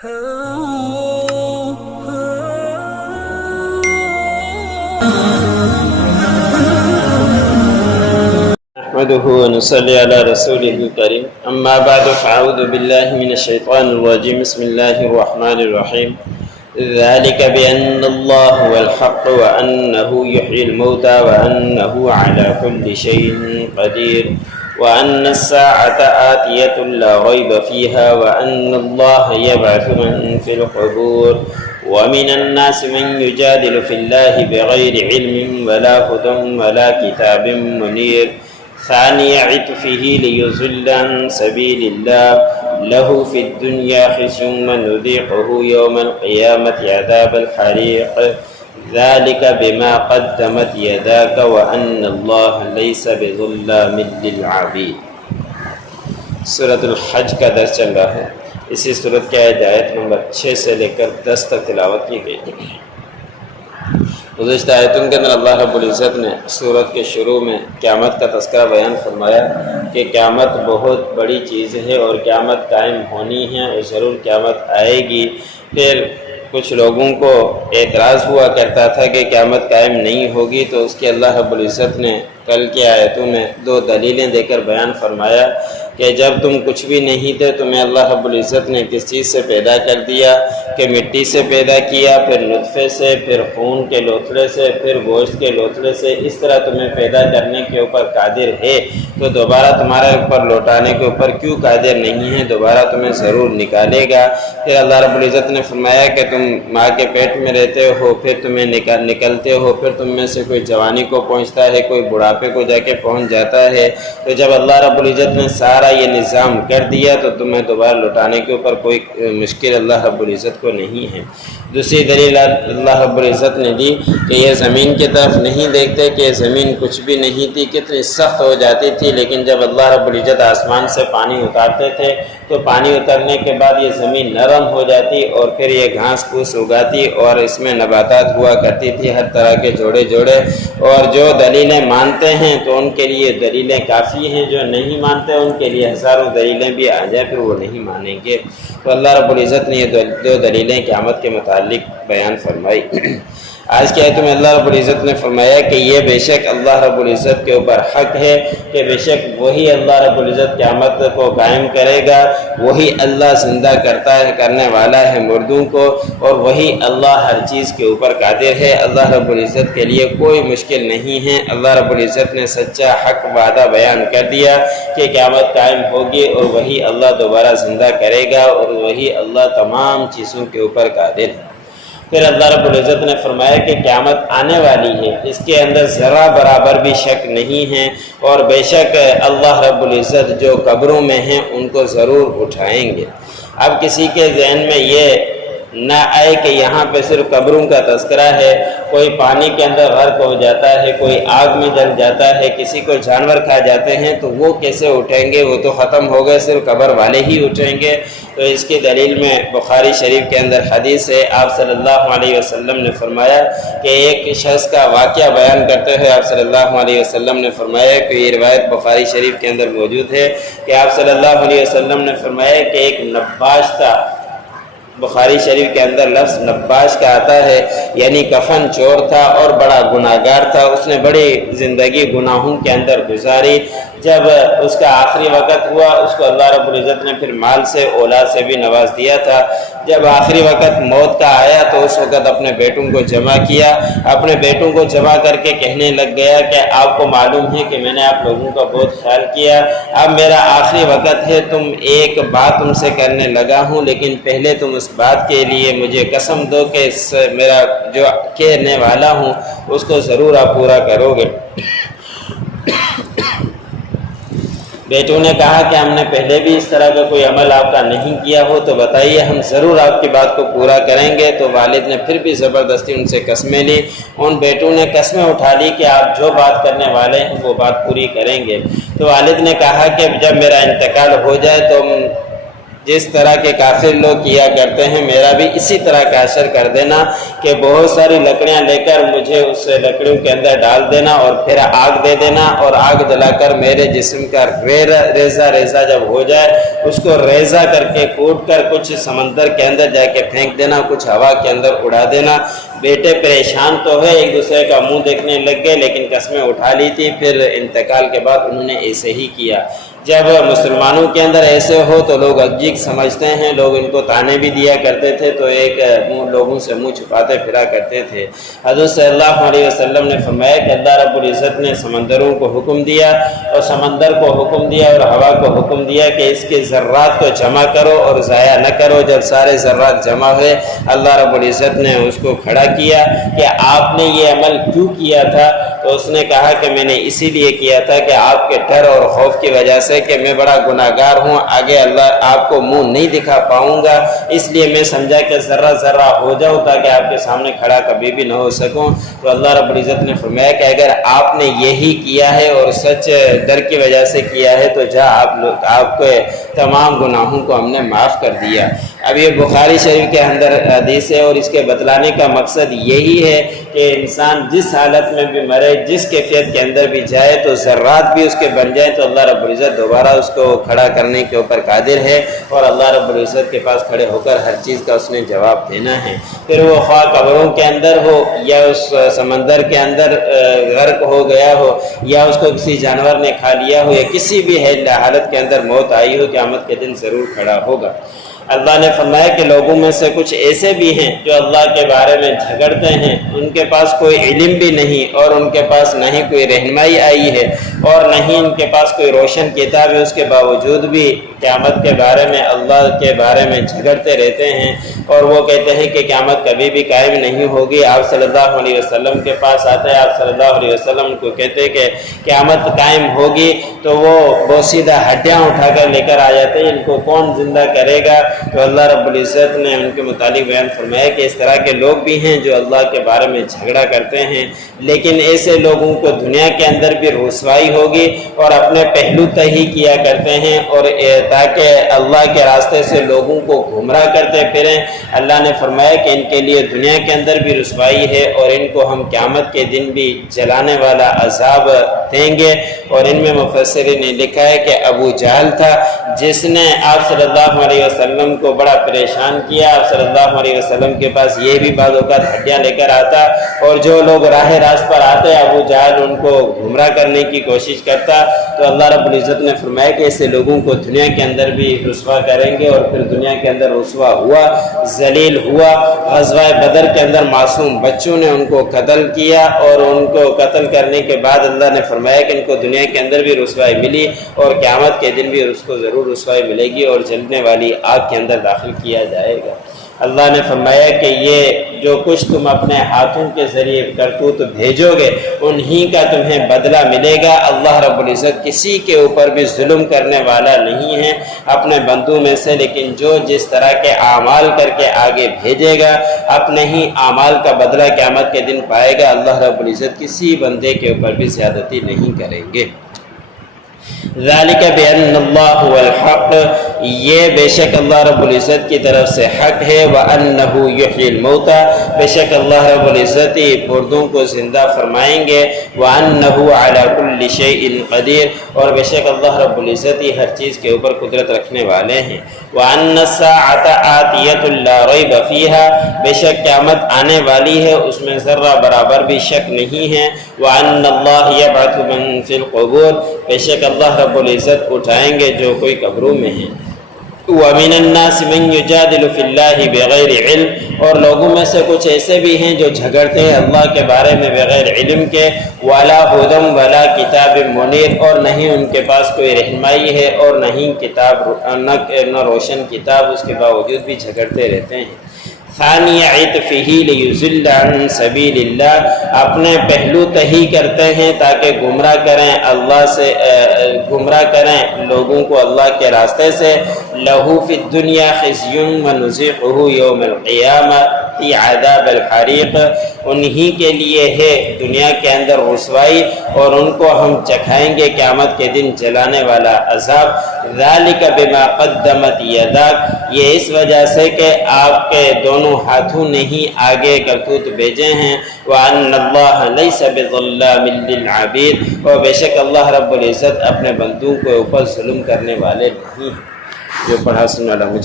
نحمده ونصلي على رسوله الكريم أما بعد فأعوذ بالله من الشيطان الرجيم بسم الله الرحمن الرحيم ذلك بأن الله هو الحق وأنه يحيي الموتى وأنه على كل شيء قدير وأن الساعة آتية لا ريب فيها وأن الله يبعث من في القبور ومن الناس من يجادل في الله بغير علم ولا هدى ولا كتاب منير ثاني عطفه ليضل عن سبيل الله له في الدنيا خزي ونذيقه يوم القيامة عذاب الحريق ذلك بما قدمت يداك وأن الله ليس بظلام للعبيد۔ سورۃ الحج کا درس چل رہا ہے۔ اسی سورۃ کی آیت نمبر 6 سے لے کر 10 تک تلاوت کی گئی۔ گزشتہ آیتوں کے اندر اللہ رب العزت نے سورت کے شروع میں قیامت کا تذکرہ بیان فرمایا کہ قیامت بہت بڑی چیز ہے اور قیامت قائم ہونی ہے اور ضرور قیامت آئے گی۔ پھر کچھ لوگوں کو اعتراض ہوا کرتا تھا کہ قیامت قائم نہیں ہوگی، تو اس کے اللہ رب العزت نے کل کی آیتوں میں 2 دلیلیں دے کر بیان فرمایا کہ جب تم کچھ بھی نہیں تھے تمہیں اللہ رب العزت نے کس چیز سے پیدا کر دیا کہ مٹی سے پیدا کیا، پھر نطفے سے، پھر خون کے لوتھڑے سے، پھر گوشت کے لوتھڑے سے، اس طرح تمہیں پیدا کرنے کے اوپر قادر ہے، تو دوبارہ تمہارے اوپر لوٹانے کے اوپر کیوں قادر نہیں ہے؟ دوبارہ تمہیں ضرور نکالے گا۔ پھر اللہ رب العزت نے فرمایا کہ تم ماں کے پیٹ میں رہتے ہو، پھر تمہیں نکلتے ہو، پھر تم میں سے کوئی جوانی کو پہنچتا ہے، کوئی بڑھاپے کو جا کے پہنچ جاتا ہے، تو جب اللہ رب العزت نے سارا یہ نظام کر دیا تو تمہیں دوبارہ لوٹانے کے اوپر کوئی مشکل اللہ رب العزت کو نہیں ہے۔ دوسری دلیل اللہ رب العزت نے دی کہ یہ زمین کی طرف نہیں دیکھتے کہ یہ زمین کچھ بھی نہیں تھی، کتنی سخت ہو جاتی تھی، لیکن جب اللہ رب العزت آسمان سے پانی اتارتے تھے تو پانی اترنے کے بعد یہ زمین نرم ہو جاتی اور پھر یہ گھاس پھوس اگاتی اور اس میں نباتات ہوا کرتی تھی، ہر طرح کے جوڑے جوڑے۔ اور جو دلیلیں مانتے ہیں تو ان کے لیے دلیلیں کافی ہیں، جو نہیں مانتے ان کے لیے ہزاروں دلیلیں بھی آ جائیں پھر وہ نہیں مانیں گے۔ تو اللہ رب العزت نے یہ 2 دلیلیں قیامت کے متعلق بیان فرمائی۔ آج کی آیت میں اللہ رب العزت نے فرمایا کہ یہ بے شک اللہ رب العزت کے اوپر حق ہے کہ بے شک وہی اللہ رب العزت قیامت کو قائم کرے گا، وہی اللہ زندہ کرنے والا ہے مردوں کو، اور وہی اللہ ہر چیز کے اوپر قادر ہے۔ اللہ رب العزت کے لیے کوئی مشکل نہیں ہے۔ اللہ رب العزت نے سچا حق وعدہ بیان کر دیا کہ قیامت قائم ہوگی اور وہی اللہ دوبارہ زندہ کرے گا اور وہی اللہ تمام چیزوں کے اوپر قادر ہے۔ پھر اللہ رب العزت نے فرمایا کہ قیامت آنے والی ہے، اس کے اندر ذرا برابر بھی شک نہیں ہے، اور بے شک اللہ رب العزت جو قبروں میں ہیں ان کو ضرور اٹھائیں گے۔ اب کسی کے ذہن میں یہ نہ آئے کہ یہاں پہ صرف قبروں کا تذکرہ ہے، کوئی پانی کے اندر غرق ہو جاتا ہے، کوئی آگ میں جل جاتا ہے، کسی کو جانور کھا جاتے ہیں، تو وہ کیسے اٹھیں گے؟ وہ تو ختم ہو گئے، صرف قبر والے ہی اٹھیں گے۔ تو اس کی دلیل میں بخاری شریف کے اندر حدیث ہے، آپ صلی اللہ علیہ وسلم نے فرمایا کہ ایک شخص کا واقعہ بیان کرتے ہوئے آپ صلی اللہ علیہ وسلم نے فرمایا کہ یہ روایت بخاری شریف کے اندر موجود ہے کہ آپ صلی اللہ علیہ وسلم نے فرمایا کہ ایک نباش تھا۔ بخاری شریف کے اندر لفظ نباش کا آتا ہے، یعنی کفن چور تھا اور بڑا گناہگار تھا، اس نے بڑی زندگی گناہوں کے اندر گزاری۔ جب اس کا آخری وقت ہوا اس کو اللہ رب العزت نے پھر مال سے اولاد سے بھی نواز دیا تھا۔ جب آخری وقت موت کا آیا تو اس وقت اپنے بیٹوں کو جمع کیا، اپنے بیٹوں کو جمع کر کے کہنے لگ گیا کہ آپ کو معلوم ہے کہ میں نے آپ لوگوں کا بہت خیال کیا، اب میرا آخری وقت ہے، تم ایک بات تم سے کرنے لگا ہوں، لیکن پہلے تم اس بات کے لیے مجھے قسم دو کہ میرا جو کہنے والا ہوں اس کو ضرور آپ پورا کرو گے۔ بیٹوں نے کہا کہ ہم نے پہلے بھی اس طرح کا کوئی عمل آپ کا نہیں کیا ہو تو بتائیے، ہم ضرور آپ کی بات کو پورا کریں گے۔ تو والد نے پھر بھی زبردستی ان سے قسمیں لی، ان بیٹوں نے قسمیں اٹھا لی کہ آپ جو بات کرنے والے ہیں وہ بات پوری کریں گے۔ تو والد نے کہا کہ جب میرا انتقال ہو جائے تو جس طرح کے کافر لوگ کیا کرتے ہیں میرا بھی اسی طرح کا حشر کر دینا کہ بہت ساری لکڑیاں لے کر مجھے اس لکڑیوں کے اندر ڈال دینا اور پھر آگ دے دینا اور آگ جلا کر میرے جسم کا ریزہ ریزہ جب ہو جائے اس کو ریزہ کر کے کوٹ کر کچھ سمندر کے اندر جا کے پھینک دینا، کچھ ہوا کے اندر اڑا دینا۔ بیٹے پریشان تو ہے، ایک دوسرے کا منہ دیکھنے لگ گئے، لیکن قسمیں اٹھا لی تھی، پھر انتقال کے بعد انہوں نے ایسے ہی کیا۔ جب مسلمانوں کے اندر ایسے ہو تو لوگ عجیب سمجھتے ہیں، لوگ ان کو تانے بھی دیا کرتے تھے تو ایک لوگوں سے منہ چھپاتے پھرا کرتے تھے۔ حضرت صلی اللہ علیہ وسلم نے فرمایا کہ اللہ رب العزت نے سمندروں کو حکم دیا اور سمندر کو حکم دیا اور ہوا کو حکم دیا کہ اس کے ذرات کو جمع کرو اور ضائع نہ کرو۔ جب سارے ذرات جمع ہوئے اللہ رب العزت نے اس کو کھڑا کیا کہ آپ نے یہ عمل کیوں کیا تھا؟ تو اس نے کہا کہ میں نے اسی لیے کیا تھا کہ آپ کے ڈر اور خوف کی وجہ سے کہ میں بڑا گناہگار ہوں، آگے اللہ آپ کو منہ نہیں دکھا پاؤں گا، اس لیے میں سمجھا کہ ذرہ ذرہ ہو جاؤں تاکہ آپ کے سامنے کھڑا کبھی بھی نہ ہو سکوں۔ تو اللہ رب العزت نے فرمایا کہ اگر آپ نے یہی کیا ہے اور سچ ڈر کی وجہ سے کیا ہے تو جا آپ کے تمام گناہوں کو ہم نے معاف کر دیا۔ اب یہ بخاری شریف کے اندر حدیث ہے اور اس کے بتلانے کا مقصد یہی ہے کہ انسان جس حالت میں بھی مرے، جس کیفیت کے اندر بھی جائے تو ذرات بھی اس کے بن جائیں تو اللہ رب العزت دوبارہ اس کو کھڑا کرنے کے اوپر قادر ہے اور اللہ رب العزت کے پاس کھڑے ہو کر ہر چیز کا اس نے جواب دینا ہے۔ پھر وہ خواہ قبروں کے اندر ہو یا اس سمندر کے اندر غرق ہو گیا ہو یا اس کو کسی جانور نے کھا لیا ہو یا کسی بھی حالت کے اندر موت آئی ہو، قیامت کے دن ضرور کھڑا ہوگا۔ اللہ نے فرمایا کہ لوگوں میں سے کچھ ایسے بھی ہیں جو اللہ کے بارے میں جھگڑتے ہیں، ان کے پاس کوئی علم بھی نہیں اور ان کے پاس نہ ہی کوئی رہنمائی آئی ہے اور نہ ہی ان کے پاس کوئی روشن کتاب ہے، اس کے باوجود بھی قیامت کے بارے میں اللہ کے بارے میں جھگڑتے رہتے ہیں اور وہ کہتے ہیں کہ قیامت کبھی بھی قائم نہیں ہوگی۔ آپ صلی اللہ علیہ وسلم کے پاس آتے ہیں، آپ صلی اللہ علیہ وسلم کو کہتے ہیں کہ قیامت قائم ہوگی تو وہ بوسیدہ ہڈیاں اٹھا کر لے کر آ جاتے ہیں، ان کو کون زندہ کرے گا؟ تو اللہ رب العزت نے ان کے متعلق بیان فرمایا کہ اس طرح کے لوگ بھی ہیں جو اللہ کے بارے میں جھگڑا کرتے ہیں، لیکن ایسے لوگوں کو دنیا کے اندر بھی رسوائی ہوگی اور اپنے پہلو تہی کیا کرتے ہیں اور تاکہ اللہ کے راستے سے لوگوں کو گمراہ کرتے پھریں۔ اللہ نے فرمایا کہ ان کے لیے دنیا کے اندر بھی رسوائی ہے اور ان کو ہم قیامت کے دن بھی جلانے والا عذاب دیں گے۔ اور ان میں مفسرین نے لکھا ہے کہ ابو جہل تھا جس نے آپ صلی اللہ علیہ وسلم کو بڑا پریشان کیا۔ آپ صلی اللہ علیہ وسلم کے پاس یہ بھی بعض اوقات ہڈیاں لے کر آتا اور جو لوگ راہ راست پر آتے ابو جہل ان کو گمراہ کرنے کی کوشش کرتا۔ تو اللہ رب العزت نے فرمایا کہ ایسے لوگوں کو دنیا کے اندر بھی رسوا کریں گے اور پھر دنیا کے اندر رسوا ہوا، ذلیل ہوا۔ غزوہ بدر کے اندر معصوم بچوں نے ان کو قتل کیا اور ان کو قتل کرنے کے بعد اللہ نے فرمایا کہ ان کو دنیا کے اندر بھی رسوائی ملی اور قیامت کے دن بھی اس کو ضرور رسوائی ملے گی اور جلنے والی آگ کے اندر داخل کیا جائے گا۔ اللہ نے فرمایا کہ یہ جو کچھ تم اپنے ہاتھوں کے ذریعے کرتوت بھیجو گے انہی کا تمہیں بدلہ ملے گا۔ اللہ رب العزت کسی کے اوپر بھی ظلم کرنے والا نہیں ہے اپنے بندوں میں سے، لیکن جو جس طرح کے اعمال کر کے آگے بھیجے گا اپنے ہی اعمال کا بدلہ قیامت کے دن پائے گا۔ اللہ رب العزت کسی بندے کے اوپر بھی زیادتی نہیں کریں گے۔ ذالک بأن اللہ هو الحق، یہ بے شک اللہ رب العزت کی طرف سے حق ہے۔ وأنہ یحیی الموتى، بے شک اللہ رب العزت مردوں کو زندہ فرمائیں گے۔ وأنہ علی کل شیء قدیر، اور بے شک اللہ رب العزت ہر چیز کے اوپر قدرت رکھنے والے ہیں۔ وأن الساعة آتیۃ لا ریب فیہا، بے شک قیامت آنے والی ہے اس میں ذرہ برابر بھی شک نہیں ہے۔ وأن اللہ یبعث من فی القبور، بے شک اللہ رب العزت اٹھائیں گے جو کوئی قبروں میں ہیں۔ وَمِنَ النَّاسِ مَن يُجَادِلُ فِي اللَّهِ بِغَيْرِ عِلْمٍ، اور لوگوں میں سے کچھ ایسے بھی ہیں جو جھگڑتے ہیں اللہ کے بارے میں بغیر علم کے۔ وَلَا هُدًى وَلَا كِتَابٍ مُنِيرٍ، اور نہیں ان کے پاس کوئی رہنمائی ہے اور نہیں کتاب نہ روشن کتاب، اس کے باوجود بھی جھگڑتے رہتے ہیں۔ ثانی عطفہ لیضل عن سبیل اللہ، اپنے پہلو تہی کرتے ہیں تاکہ گمراہ کریں اللہ سے، گمراہ کریں لوگوں کو اللہ کے راستے سے۔ لہ فی الدنیا خزی ونذیقہ یوم القیامہ، عذاب الحریق، انہی کے لیے ہے دنیا کے اندر رسوائی، اور ان کو ہم چکھائیں گے قیامت کے دن جلانے والا عذاب۔ ذالک بما قدمت یداک، یہ اس وجہ سے کہ آپ کے دونوں ہاتھوں نے ہی آگے کرتوت بھیجے ہیں۔ وَأَنَّ اللَّهَ لَيْسَ بِظَلَّامٍ لِّلْعَبِيدِ، اور بے شک اللہ رب العزت اپنے بندوں کے اوپر ظلم کرنے والے نہیں ہیں۔ جو پڑھا سننے والا مجھے